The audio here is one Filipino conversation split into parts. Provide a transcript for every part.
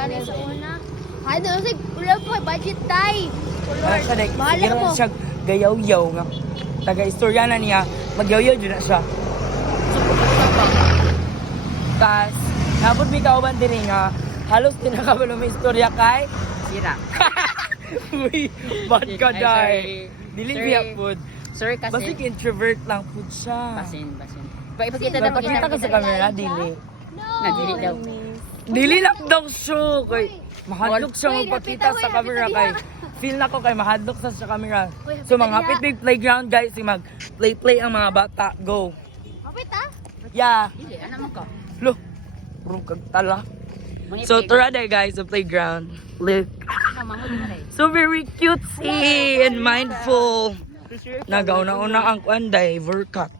gani sa una. Ay, doon sa ulam po, budget tayo. Ano siya, like, Mahal siguro mo. siya gayaw-yaw nga. Taga-istorya na niya, magyaw-yaw dyan na siya. Tas, napod may kauban din nga, halos din nakabalo may istorya kay Sira. uy, bad ka Ay, dahil. sorry. Dili Sorry. biya food. Sir, kasi... Basta introvert lang food siya. Basin. Ipakita na, Pakita ka sa camera, dili. Nagdili daw. Dili lang daw siya. Kay, mahadlok siya Uy, magpakita lapit, sa uy, camera lapit, kay. Feel na ko kay mahadlok sa camera. Uy, So lapit, mga hapit big playground guys, si mag play ang mga bata. Go. Kapit ha? Yeah. Dili, ano mo ko? Look. Purong kagtala. So tara day guys sa playground. Look. So very cutesy and mindful. Nagauna-una ang kuanday, vercut.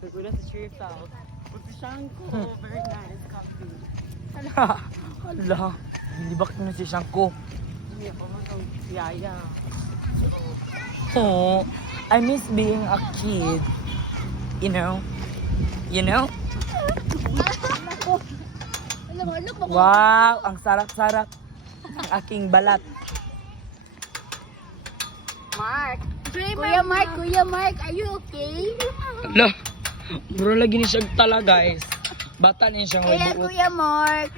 Pagkulang sa Sheriff South. Pagkusang ko, very nice, coffee. Hala. Dilibak na si Shanko. Hindi ako mag yaya. Oh, I miss being a kid. You know? You know? Alam mo, look, baka. Wow, ang sarap-sarap. Ang aking balat. Mark. Kuya Mark, are you okay? Hala. Bro, lagi ni siya tala guys. Bata niya siyang Ayan, buot. Kuya Mark.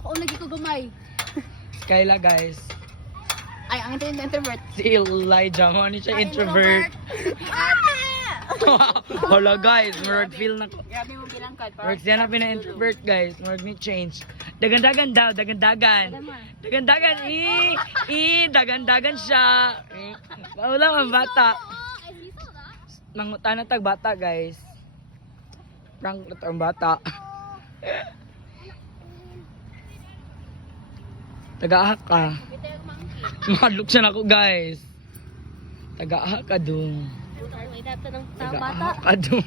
Ako lagi ko gamay. Kayla guys. Ay, ang introvert. Si Elijah, mo ni siya introvert. Hala guys, murag feel na ko. Grabe mo bilangkad. Murag siya na pina-introvert guys. Murag ni change. Dagan-dagan daw, dagan-dagan. Dagan-dagan, dagan-dagan siya. Paulang ang bata. Nangutan na tag bata guys. Prank na ang bata. Tagahak ka. Mahadlok siya na ako guys. Tagahak ka dun. May data ng Tagahak ka dun.